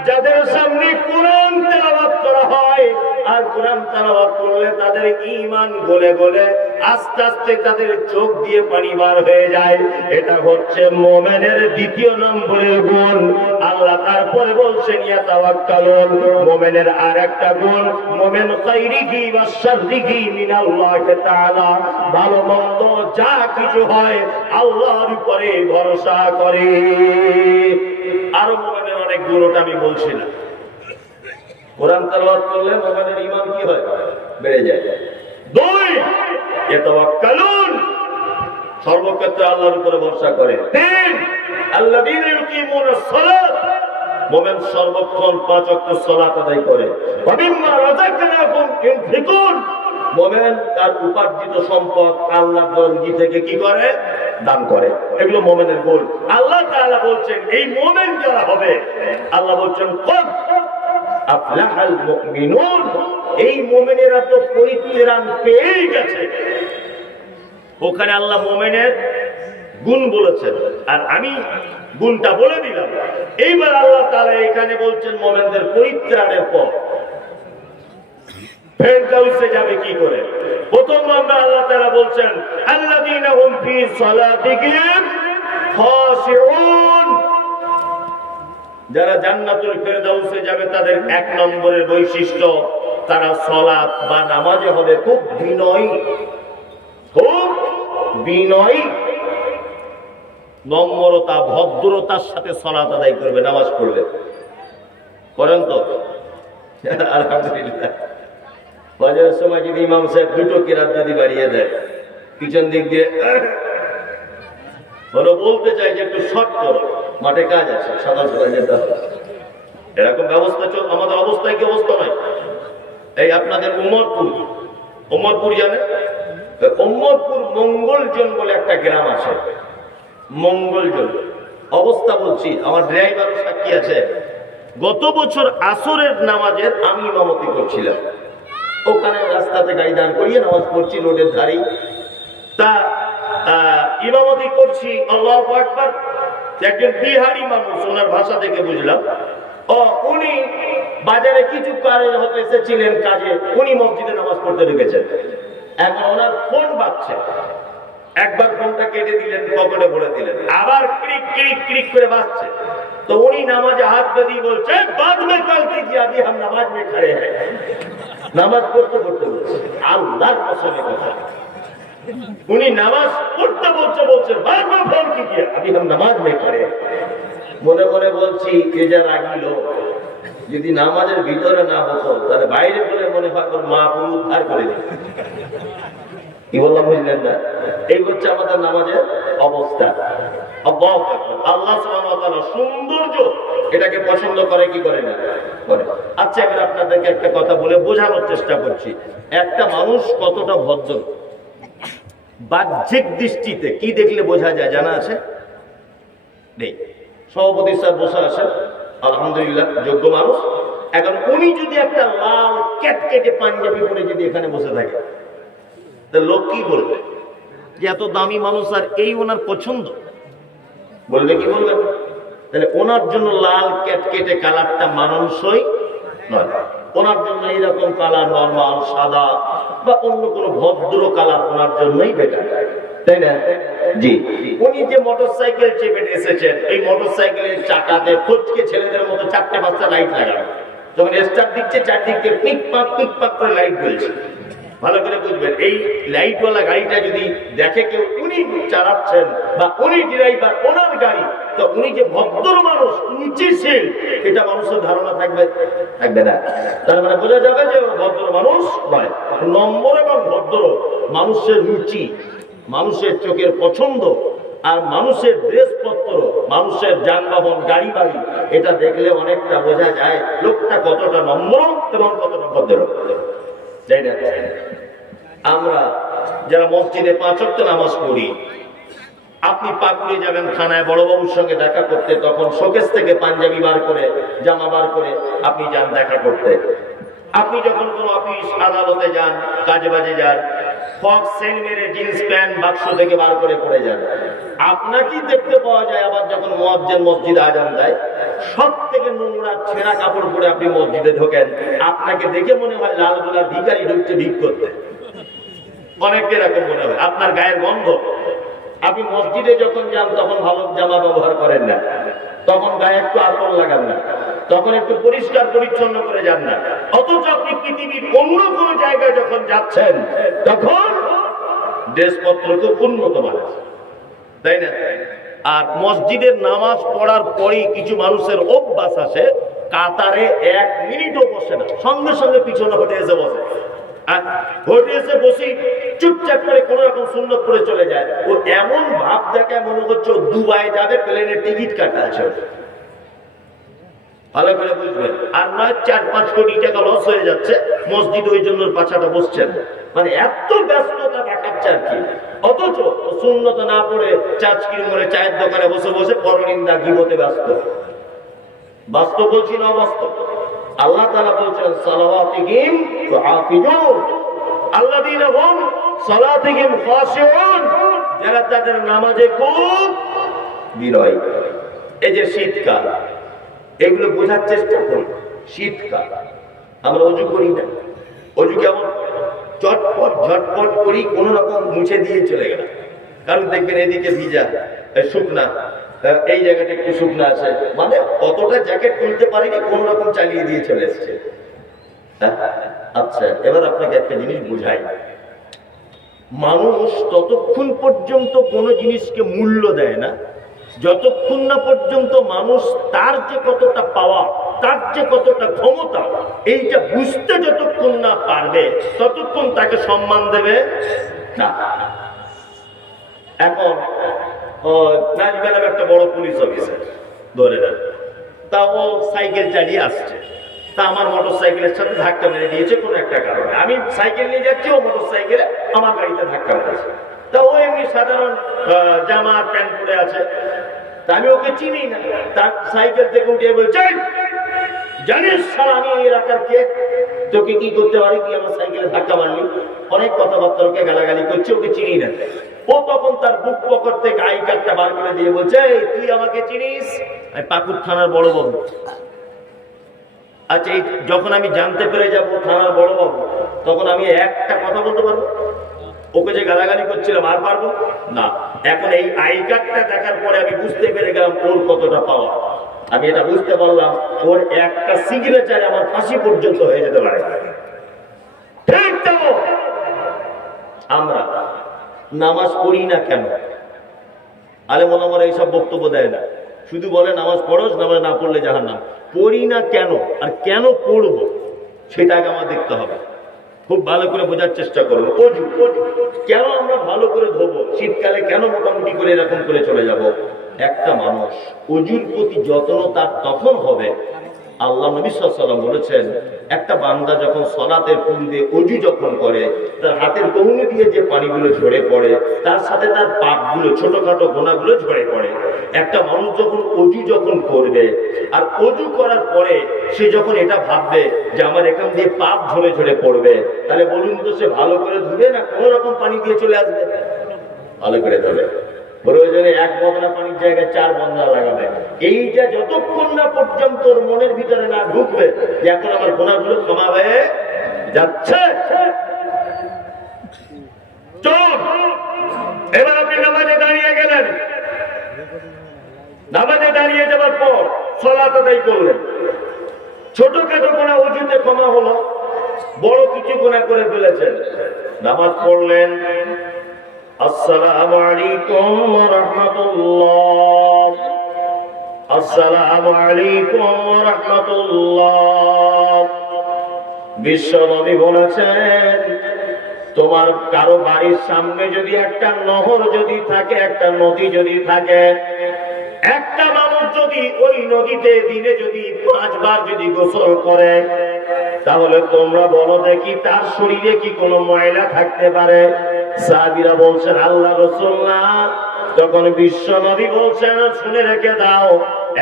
যাদের সামনে কোরআন তেলাওয়াত করা হয়, আর কোরআন তেলাওয়াত করলে তাদের ঈমান গলে গলে আস্তে আস্তে তাদের চোখ দিয়ে পানি বার হয়ে যায়। এটা হচ্ছে মুমিনের দ্বিতীয় নম্বরের গুণ। আল্লাহ তারপরে বলছেন ইয়াতাওয়াক্কালুন। মুমিনের আরেকটা গুণ, মুমিন খাইরিহি ওয়া শাররিহি মিনাল্লাহি তাআলা, ভালো মন্দ যা কিছু হয় আল্লাহর উপরে ভরসা করে। আর মুমিনের অনেক গুণ, ওটা আমি বলছি না। কোরআন তেলাওয়াত করলে মুমিনের ঈমান কি হয়? বেড়ে যায়। 2 ইয়াতাওয়াক্কালুন, সর্বক্ষেত্রে আল্লাহর উপরে ভরসা করে। 3 আল্লাযীনা ইউকিমুনাস সালাত, মুমিন সর্বক্ষণ 5 ওয়াক্ত সালাত আদায় করে। ওয়া মিম্মা রাযাকনাহুম ইউনফিকুন, মুমিন তার উপার্জিত সম্পদ আল্লাহর রুজি থেকে কি করে? দান করে। এগুলো মুমিনের গুণ। আল্লাহ তাআলা বলছেন এই মুমিন যারা হবে, আল্লাহ বলছেন কদ আফলাহাল মুমিনুন, এই মুমিনেরা তো পরিত্রাণ পেয়ে গেছে। ওখানে আল্লাহ মুমিনের গুণ বলেছেন, আর আমি গুণটা বলে দিলাম। এইবার আল্লাহ তাআলা এখানে বলছেন মুমিনদের পরিত্রাণের পর ফেরদাউসে যাবে কি করে। প্রথম নম্বর আল্লাহ তাআলা বলছেন আল্লাযীনা হুম ফি সালাতিহিম খাশিউন, যারা জান্নাতুল ফেরদাউসে যাবে তাদের 1 নম্বরের বৈশিষ্ট্য, তারা সালাত বা নামাজে হবে খুব বিনয়ী, খুব বিনয়ী, নম্রতা ভদ্রতার সাথে সালাত আদায় করবে, নামাজ পড়বে। করেন তো? আলহামদুলিল্লাহ। ফজরের সময় যদি ইমাম সাহেব 2 কিরাত যদি বাড়িয়ে দেয়, পিছন দিক দিয়ে বলো বলতে চাই যে একটু শর্ট করো, মাঠে কাজ আছে, সকাল সকাল যেতে হবে, এরকম ব্যবস্থা চল। আমাদের অবস্থায় কি অবস্থা নয়? এই আপনাদের উমরপুর জানে? উমরপুর মঙ্গলজন বলে একটা গ্রাম আছে, মঙ্গলজন। অবস্থা বলছি, আমার ড্রাইভারও সাক্ষী আছে। গত বছর আসরের নামাজের আমি ইমামতি করছিলাম, ওখানে রাস্তাতে গাড়ি দাঁড় করিয়ে নামাজ পড়ছি রোডের ধারেই। তা ইমামতি করছি, আল্লাহু আকবার। একজন বিহারি মানুষ, ওনার ভাষা থেকে বুঝলাম, উনি বাজারে কিছু কাজে হতে এসেছিলেন, কাজে উনি মসজিদে নামাজ পড়তে ঢুকেছেন। এখন ওনার ফোন বাজছে, একবার ফোনটা কেটে দিলেন, পকেটে ভরে দিলেন, আবার ক্রিক ক্রিক ক্রিক করে বাজছে। তো উনি নামাজে হাত বেঁধে বলছে বাদ মে কাল কিজিয়ে, আবি হাম নামাজ মে খড়ে হ্যায়। নামাজ পড়তে পড়তে বলছে, আল্লাহর কসমে কথা, উনি নামাজ পড়তে বলছে বারবার ফোন কিজিয়ে, আবি হাম নামাজ মে খড়ে। মনে মনে বলছি এ যা রাগিল, যদি নামাজের ভিতরে না হতো তাহলে বাইরে বলে মনে হয় ওর মা পুরো উদ্ধার করে দিত। কি বললাম বুঝলেন না? এই হচ্ছে আমাদের নামাজের অবস্থা। আল্লাহ সুবহানাহু ওয়া তাআলা সৌন্দর্য এটাকে পছন্দ করে কি করে না? করে। আচ্ছা, এবার আপনাদেরকে একটা কথা বলে বোঝানোর চেষ্টা করছি, একটা মানুষ কতটা ভদ্র বাহ্যিক দৃষ্টিতে কি দেখলে বোঝা যায় জানা আছে? নেই। সভাপতি সাহেব বসে আছেন, আলহামদুলিল্লাহ যোগ্য মানুষ। এখন উনি যদি একটা লাল ক্যাটকেটে পাঞ্জাবি পরে যদি এখানে বসে থাকে, লোক কি বলবে? যে এত দামি মানুষ আর এই ওনার পছন্দ, বলবে কি বলবেন? তাহলে ওনার জন্য লাল ক্যাটকেটে কালারটা মানানসই নয়, ওনার জন্য এইরকম কালার নরমাল সাদা বা অন্য কোনো ভদ্র কালার ওনার জন্যই বেটার, তাই না? জি, উনি যে মোটরসাইকেল চেপে এসেছেন, এই মোটরসাইকেলের চাকাতে ফটকে ছেলেদের মতো 4-5টা লাইট লাগানো, যখন স্টার্ট দিচ্ছে চারদিকে পিক পাক করে লাইট জ্বলছে। ভালো করে বুঝবেন, এই লাইটওয়ালা গাড়িটা যদি দেখে কেউ উনি চালাচ্ছেন বা উনি ড্রাইভার, ওনার গাড়ি, তো উনি যে ভদ্র মানুষ, উচিতশীল, এটা মানুষের ধারণা থাকবে না। তার মানে বোঝা যাবে যে ভদ্র মানুষ নয়। নম্বর এবং ভদ্র মানুষের রুচি, মানুষের চোখের পছন্দ, আর মানুষের ড্রেসপত্র, মানুষের যানবাহন, গাড়ি বাড়ি, এটা দেখলে অনেকটা বোঝা যায় লোকটা কতটা নম্র এবং কতটা ভদ্র, তাই না? আমরা যারা মসজিদে 5 ওয়াক্ত নামাজ পড়ি, আপনি পাকুড়ে যাবেন থানায় বড়বাবুর সঙ্গে দেখা করতে, তখন শোকেস থেকে পাঞ্জাবি বার করে, জামা বার করে আপনি যান দেখা করতে। আপনি যখন কোনো অফিস আদালতে যান, কাজে বাজে যান, ফক্স সেন মেরে জিন্স প্যান্ট বাক্স থেকে বার করে পড়ে যান, আপনাকেই দেখতে পাওয়া যায়। আবার যখন মুয়াজ্জিন মসজিদে আজান দেয়, সব থেকে নোংরা ছেঁড়া কাপড় পরে আপনি মসজিদে ঢোকেন, আপনাকে দেখে মনে হয় লালগোলার ভিখারি ঢুকছে ভিক করতে, অনেকটা এরকম মনে হয়। আপনার গায়ের গন্ধ, আপনি মসজিদে যখন যান তখন ভালো জামা ব্যবহার করেন না, তখন গায়ে একটু আতর লাগান না, তখন একটু পরিষ্কার পরিচ্ছন্ন করে যান না। অথচ আপনি পৃথিবীর অন্য কোন জায়গায় যখন যাচ্ছেন, তখন ড্রেসপত্রকে উন্নত মানের, তাই না? আর মসজিদের নামাজ পড়ার পরেই কিছু মানুষের অভ্যাস আছে, কাতারে 1 মিনিটও বসে না, সঙ্গে সঙ্গে পিছনে হটে এসে বসে, হটে এসে বসি চুপচাপ করে কোন রকম সুন্নত করে চলে যায়। ও এমন ভাব দেখায় মনে হচ্ছে দুবাই যাবে, প্লেনের টিকিট কাটা আছে। ভালো করে বুঝবেন। আর নয় 4-5 কোটি টাকা লস হয়ে যাচ্ছে, মসজিদ ওই জন্য পাছাটা বসছেন, মানে এত ব্যস্ততা দেখাচ্ছে আর কি। অথচ সুন্নত না পড়ে চাচকির মোড়ে চায়ের দোকানে বসে বসে পরনিন্দা গীবতে ব্যস্ত। বাস্তব বলছি না অবাস্তব? আল্লাহ তাআলা বলছেন সালাওয়াতিহিম তুহাফিজুন আল্লাযীনা হুম সালাতিহিম খাশিউন, যারা তাদের নামাজে খুব বিনয়ী। এই যে শীতকাল, এগুলো বোঝার চেষ্টা করি। শীতকাল আমরা অজু করি না, অজু কেমন চটপট ঝটপট করি, কোন রকম মুছে দিয়ে চলে গেলাম। কারণ দেখবেন এদিকে ভিজা শুকনা, এই জায়গাটা একটু শুকনা আছে, মানে কতটা জ্যাকেট তুলতে পারিনি, কোন রকম চালিয়ে দিয়ে চলে এসছে। আচ্ছা, এবার আপনাকে একটা জিনিস বুঝাই। মানুষ ততক্ষণ পর্যন্ত কোন জিনিসকে মূল্য দেয় না যতক্ষণ না পর্যন্ত মানুষ তার যে কতটা পাওয়া, তার যে কতটা ক্ষমতা, এইটা বুঝতে যতক্ষণ না পারবে ততক্ষণ তাকে সম্মান দেবে না। এখন নাজবেলাম একটা বড় পুলিশ অফিসার ধরে নেন, তা ও সাইকেল চালিয়ে আসছে, তা আমার মোটর সাইকেলের সাথে ধাক্কা মেরে দিয়েছে কোনো একটা কারণে। আমি সাইকেল নিয়ে যাচ্ছি, ও মোটর সাইকেলে আমার গাড়িতে ধাক্কা মেরেছে। তা ও এমনি সাধারণ জামা প্যান্ট পরে আছে, তা আমি ওকে চিনি না। তার সাইকেল থেকে উঠে বলছে, জানিস স্যার আমি এই এলাকার কে, তোকে কি করতে পারি, তুই আমার সাইকেলে ধাক্কা মারলি। অনেক কথাবার্তা ওকে গালাগালি করছে, ওকে চিনি না। ও তখন তার বুক পকেট থেকে আই কার্ডটা বার করে দিয়ে বলছে, তুই আমাকে চিনিস? আমি পাকুড় থানার বড় বাবু। আচ্ছা, এই যখন আমি জানতে পেরে যাবো থানার বড় বাবু, তখন আমি একটা কথা বলতে পারবো? ওকে যে গালাগালি করছিলাম আর পারবো না। এখন এই আই কার্ডটা দেখার পরে আমি বুঝতে পেরে গেলাম ওর কতটা পাওয়া। আমি এটা বুঝতে পারলাম, ওর একটা সিগনেচারে আমার ফাঁসি পর্যন্ত হয়ে যেতে পারে। ঠিক তো? আমরা নামাজ পড়ি না কেন? আলেম ওলামারা এইসব বক্তব্য দেয় না। শুধু বলে নামাজ পড়ো, নামাজ না পড়লে জাহান্নাম। পড়ি না কেন আর কেন পড়বো সেটা আগে আমার দেখতে হবে। খুব ভালো করে বোঝার চেষ্টা করবো। অজু কেন আমরা ভালো করে ধোবো, শীতকালে কেন মোটামুটি করে এরকম করে চলে যাব? একটা মানুষ অজুর প্রতি যত্ন তার তখন হবে, আল্লাহ নবী সাল্লাল্লাহু আলাইহি ওয়াসাল্লাম বলেছেন, একটা বান্দা যখন সালাতের পূর্বে অজু যখন করে, তার হাতের কনুই দিয়ে যে পানিগুলো ঝরে পড়ে, তার সাথে তার পাপগুলো, ছোটখাটো গোনাগুলো ঝরে পড়ে। একটা মানুষ যখন অজু যখন করবে, আর অজু করার পরে সে যখন এটা ভাববে যে আমার এখান দিয়ে পাপ ঝরে ঝরে পড়বে, তাহলে বলুন তো সে ভালো করে ধুবে না কোন রকম পানি দিয়ে চলে আসবে? ভালো করে ধরে প্রয়োজনে এক বদনা পানির জায়গায় 4 বদনা লাগাবে। এইটা যতক্ষণ না পর্যন্ত ওর মনের ভিতরে না ঢুকবে যে এখন আমার গুনাহগুলো ক্ষমা হয়ে যাচ্ছে। এবার আপনি নামাজে দাঁড়িয়ে গেলেন, নামাজে দাঁড়িয়ে যাবার পর সালাত আদায় করলেন। ছোটখাটো গুনাহ অজুতে ক্ষমা হলো, বড় কিছু গুনাহ করে ফেলেছেন, নামাজ পড়লেন, আসসালামু আলাইকুম ওয়া রাহমাতুল্লাহ, আসসালামু আলাইকুম ওয়া রাহমাতুল্লাহ। বিশ্বনবী বলেছেন, তোমার কারো বাড়ির সামনে যদি একটা নহর যদি থাকে, একটা নদী যদি থাকে, একটা মানুষ যদি ওই নদীতে দিনে যদি 5 বার যদি গোসল করে, তাহলে তোমরা বলো দেখি তার শরীরে কি কোনো ময়লা থাকতে পারে? সাহাবীরা বলছেন আল্লাহ রাসূল না। তখন বিশ্ব নবী বলছেন শুনে রেখে দাও,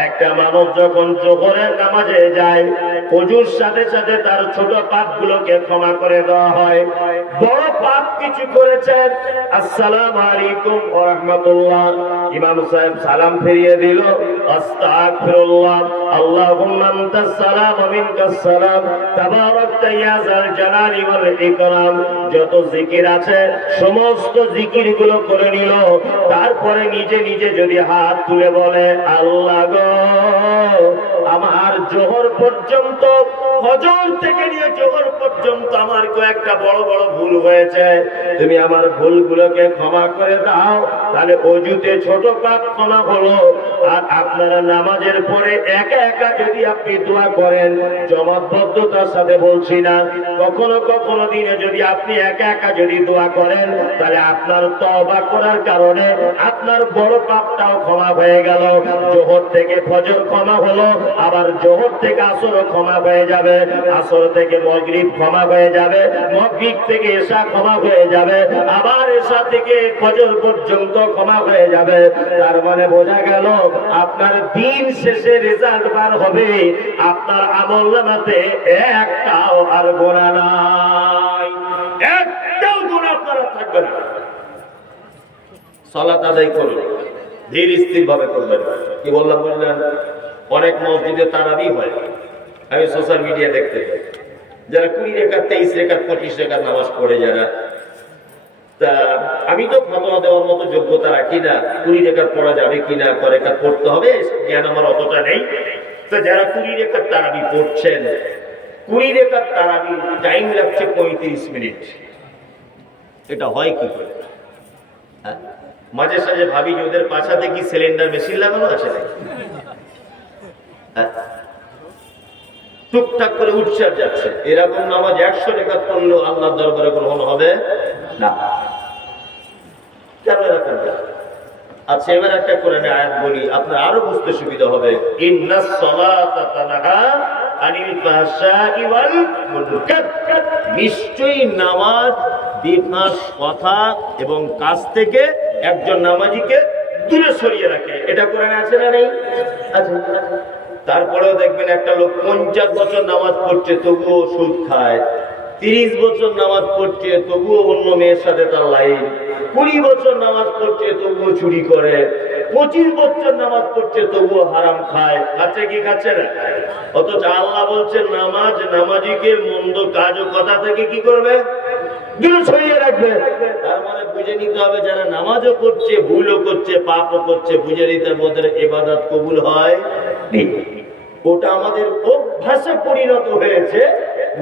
একটা মানুষ যখন জোহরের নামাজে যায়, ওযুর সাথে সাথে তার ছোট পাপগুলোকে ক্ষমা করে দেওয়া হয়। বড় পাপ কিছু করেছেন, আসসালামু আলাইকুম ওয়া রাহমাতুল্লাহ, ইমাম সাহেব সালাম ফিরিয়ে দিল, আস্তাগফিরুল্লাহ, আল্লাহুম্মা আনতাস সালাম ওয়া মিনকাস সালাম, তাবারাকতা ইয়া যাল জালালি ওয়াল ইকরাম। যত জিকির আছে সমস্ত জিকিরগুলো করে নিল। তারপরে নিজে নিজে যদি হাত তুলে বলে, আল্লাহ গো, আমার জোহর পর্যন্ত, ফজর থেকে নিয়ে জোহর পর্যন্ত আমার কয়েকটা বড় বড় ভুল হয়েছে, তুমি আমার ভুলগুলোকে ক্ষমা করে দাও। তাহলে অজুতে ছোট পাপ ক্ষমা হলো। আর আপনারা নামাজের পরে একা একা যদি আপনি দোয়া করেন, জমাতবদ্ধতার সাথে বলছি না, কখনো কখনো দিনে যদি আপনি একা একা যদি দোয়া করেন, তাহলে আপনার তওবা করার কারণে আপনার বড় পাপটাও ক্ষমা হয়ে গেল। জোহর থেকে ফজর ক্ষমা হলো, আবার জোহর থেকে আসর ক্ষমা হয়ে যাবে, আসর থেকে মাগরিব ক্ষমা হয়ে যাবে, মাগরিব থেকে এশা ক্ষমা হয়ে যাবে, আবার এশা থেকে ফজর পর্যন্ত ক্ষমা হয়ে যাবে। তার মানে বোঝা গেল আপনার দিন শেষে রেজাল্ট বার হবে, আপনার আমলনামাতে একটাও আর গোনা নাই, একটাও গোনা আপনার থাকবে না। সালাত আদায় করুন, ধীর স্থির ভাবে করবেন। কি বললাম বুঝলেন? অনেক মসজিদে তারাবি হয়, আমি সোশ্যাল মিডিয়া দেখতে পাই, যারা 20 রাকাত 23 রাকাত 25 রাকাত নামাজ পড়ে যারা, তা আমি তো ফতোয়া দেওয়ার মতো যোগ্যতা রাখি না 20 রাকাত পড়া যাবে কিনা, কয় রাকাত পড়তে হবে জ্ঞান আমার অতটা নেই। তো যারা 20 রাকাত তারাবি পড়ছেন, 20 রাকাত তারাবি টাইম লাগছে 35 মিনিট, এটা হয় কি করে? মাঝে সাঝে ভাবি যে ওদের পাছাতে কি সিলিন্ডার মেশিন লাগানো আছে নাকি? টুকটাক করে উঠছে আর যাচ্ছে। এরকম নামাজ 100 রাকাত পড়লেও আল্লাহর দরবারে গ্রহণ হবে না। কেন এরকম? আচ্ছা, এবার একটা কোরআনে আয়াত বলি, আপনার আরো বুঝতে সুবিধা হবে। ইন্নাস সালাতা তানহা আনিল ফাহশাই ওয়াল মুনকার, নিশ্চয়ই নামাজ বিফাস কথা এবং কাজ থেকে একজন নামাজীকে দূরে সরিয়ে রাখে। এটা কোরআনে আছে না নেই? আছে। তারপরেও দেখবেন একটা লোক 50 বছর নামাজ পড়ছে তবুও সুদ খায়, 30 বছর নামাজ পড়ছে তবুও অন্য মেয়ের সাথে তার লাইন, 20 বছর নামাজ পড়ছে তবুও চুরি করে, 25 বছর নামাজ পড়ছে তবুও হারাম খায়। খাচ্ছে কি খাচ্ছে না? অথচ আল্লাহ বলছেন নামাজ নামাজিকে মন্দ কাজ ও কথা থেকে কি করবে? দূরে সরিয়ে রাখবে। তার মানে বুঝে নিতে হবে যারা নামাজও করছে, ভুলও করছে, পাপও করছে, বুঝে নিতে হবে ওদের ইবাদত কবুল হয় নি। ওটা আমাদের অভ্যাসে পরিণত হয়েছে,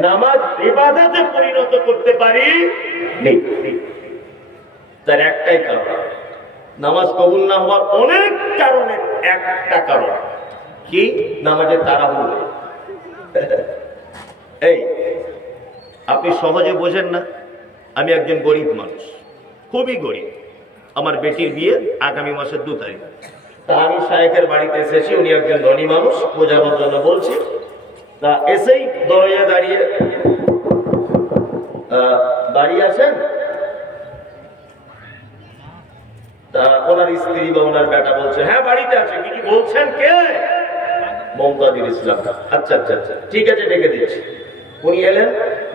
নামাজ ইবাদতে পরিণত করতে পারি নি। তার একটাই কারণ, নামাজ কবুল না হওয়ার অনেক কারণের একটা কারণ কি, নামাজের তাড়াহুড়ো। এই আপনি সহজে বোঝেন না, আমি একজন গরিব মানুষ, খুবই গরিব। আমার বেটির বিয়ে আগামী মাসের 2 তারিখ। তা আমি শায়েখের বাড়িতে এসেছি, উনি একজন ধনী মানুষ, বোঝানোর জন্য বলছি। তা এসেই দরজা দাঁড়িয়ে, দাঁড়িয়ে আছেন? তা ওনার স্ত্রী বা ওনার বেটা বলছে হ্যাঁ বাড়িতে আছে। কি বলছেন? কে? মমতাজুল ইসলাম। আচ্ছা আচ্ছা আচ্ছা, ঠিক আছে, ডেকে দিচ্ছি। উনি এলেন,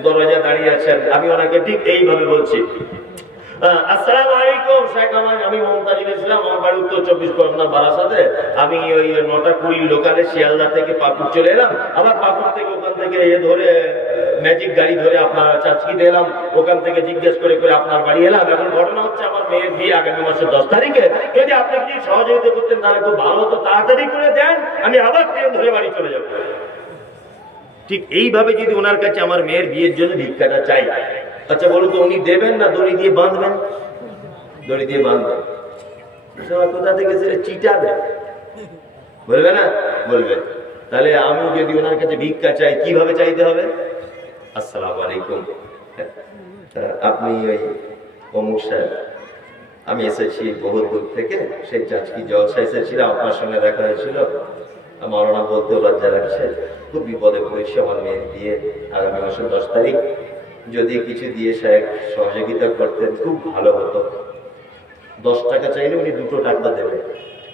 দরজা দাঁড়িয়ে আছেন। আমি ওনাকে ঠিক এইভাবে বলছি, আসসালামু আলাইকুম শেখ, আমি মমতাজুল ইসলাম, আমার বাড়ি উত্তর 24 পরগনা বারাসাতে। আমি ওই 9টা 20 লোকালে শিয়ালদা থেকে পাকুড় চলে এলাম, আবার পাকুড় থেকে ওখান থেকে ধরে ম্যাজিক গাড়ি ধরে আপনার চাচকিতে এলাম, ওখান থেকে জিজ্ঞেস করে করে আপনার বাড়ি এলাম। এখন ঘটনা হচ্ছে আমার মেয়ের বিয়ে আগামী মাসের 10 তারিখে। যদি আপনি কি সহযোগিতা করতেন তাহলে খুব ভালো হতো, তাড়াতাড়ি করে দেন, আমি আবার ট্রেন ধরে বাড়ি চলে যাব। ঠিক এইভাবে যদি ওনার কাছে আমার মেয়ের বিয়ের জন্য ভিক্ষাটা চাই, আচ্ছা বলুন তো উনি দেবেন না দড়ি দিয়ে বাঁধবেন? দড়ি দিয়ে বাঁধবেন। কোথা থেকে চিটাবে? বলবে না? বলবে। তাহলে আমি যদি ওনার কাছে ভিক্ষা চাই, কিভাবে চাইতে হবে? আসসালামু আলাইকুম, আপনি ওই অমুক সাহেব, আমি এসেছি বহু দূর থেকে, সেই চাচকি জলসা এসেছিলাম, আপনার সঙ্গে দেখা হয়েছিল। মাওলানা বলতে লজ্জা লাগছে, খুব বিপদে পড়েছি, আমার মেয়ের বিয়ে আগামী মাসের 10 তারিখ। যদি কিছু দিয়ে সহযোগিতা করতেন খুব ভালো হতো। 10 টাকা চাইলে উনি 2 টাকা দেবে,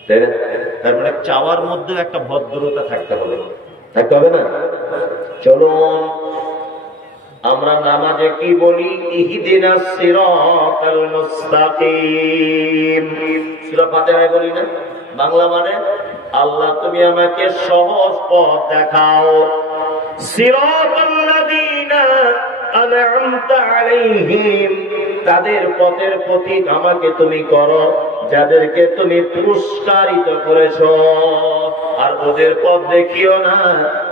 তাই না? তার মানে চাওয়ার মধ্যে একটা ভদ্রতা থাকতে হবে, থাকতে হবে না? চলো আমরা নামাজে কি বলি? ইহদিনাস সিরাতাল মুস্তাকিম। সূরা ফাতিহায় বলি না? বাংলা মানে আল্লাহ তুমি আমাকে সহজ পথ দেখাও। সিরাতাল্লাযীনা আন'আমতা আলাইহিম, তাদের পথের প্রতীক আমাকে তুমি করো যাদেরকে তুমি পুরস্কারিত করেছো। আর ওদের পথ দেখিও না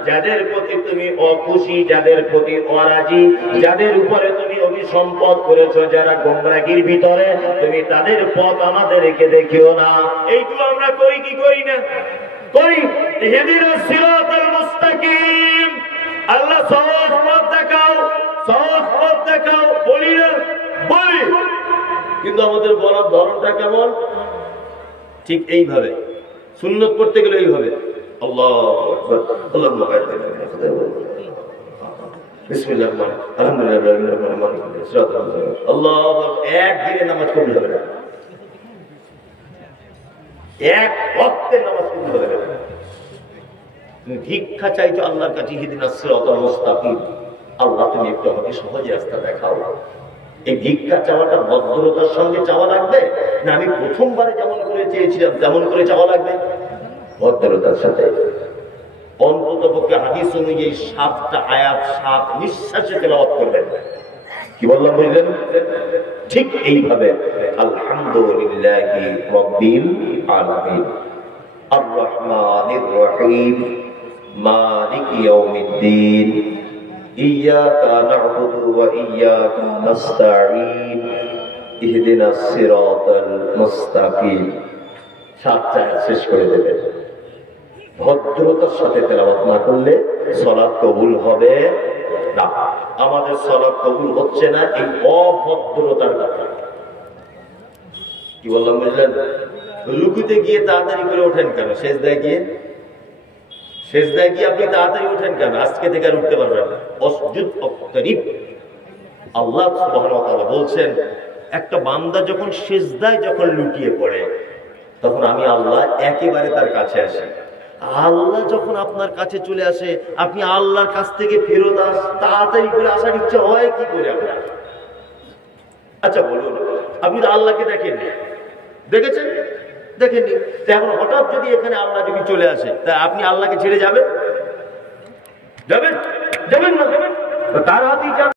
যাদের প্রতি তুমি অখুশি, যাদের প্রতি অরাজি, যাদের উপরে তুমি অভিসম্পদ করেছো, যারা গোমরাহির ভিতরে, তুমি তাদের পথ আমাদেরকে দেখিও না। এইগুলো আমরা করি কি করি না? করি। ইহদিনাস সিরাতাল মুস্তাকিম, আল্লাহ সহজ পথ দেখাও, সহজ পথ দেখাও, বলি না? বলি। কিন্তু আমাদের বলার ধরনটা কেমন? ঠিক এইভাবে সুন্নত করতে গেলে এইভাবে আল্লাহু আকবার, আল্লাহু আকবার, বিসমিল্লাহ, আলহামদুলিল্লাহ, আল্লাহু আকবার। একদিনে নামাজ কবুল হবে না, এক ওয়াক্তে নামাজ কবুল হবে না। তুমি ভিক্ষা চাইছো আল্লাহর কাছে, ইহদিনাস সিরাতাল মুস্তাকিম, আল্লাহ তুমি একটু আমাকে সহজ রাস্তা দেখাও। এই ভিক্ষা চাওয়াটা ভদ্রতার সঙ্গে চাওয়া লাগবে না আমি প্রথমবারে যেমন করে চেয়েছিলাম তেমন করে চাওয়া লাগবে? ভদ্রতার সাথে। অন্তত পক্ষে হাদিস অনুযায়ী 7টা আয়াত 7 নিঃশ্বাসে তেলাওয়াত করবেন। কি বললাম বুঝলেন? ঠিক এইভাবে আলহামদুলিল্লাহি রাব্বিল আলামিন, আর রহমানির রহিম, মালিকি ইয়াউমিদ্দিন, ইয়্যাকা না'বুদু ওয়া ইয়্যাকা নাস্তাঈন, ইহদিনাস সিরাতাল মুস্তাকিম। 7টা শেষ করে দেবেন। ভদ্রতার সাথে তেলাওয়াত না করলে সালাত কবুল হবে না। আমাদের সালাত কবুল হচ্ছে না এই অভদ্রতার কারণে। কি বললাম বুঝলেন? রুকুতে গিয়ে তাড়াতাড়ি করে ওঠেন কেন? সেজদায় গিয়ে আপনি তাড়াতাড়ি ওঠেন কেন? আজকে থেকে আর উঠতে পারবেন না। অসজুদ ওয়াক্তারিব। আল্লাহ সুবহানাহু ওয়া তাআলা বলছেন, একটা বান্দা যখন সেজদায় যখন লুটিয়ে পড়ে তখন আমি আল্লাহ একেবারে তার কাছে আসি। আল্লাহ যখন আপনার কাছে চলে আসে, আপনি আল্লাহর কাছ থেকে ফেরত তাড়াতাড়ি করে আসার ইচ্ছা হয় কি করে আপনার? আচ্ছা বলুন, আপনি তো আল্লাহকে দেখেননি, দেখেছেন? দেখেননি। এখন হঠাৎ যদি এখানে আল্লাহ যদি চলে আসে, তা আপনি আল্লাহকে ছেড়ে যাবেন? যাবেন না? তার হাতেই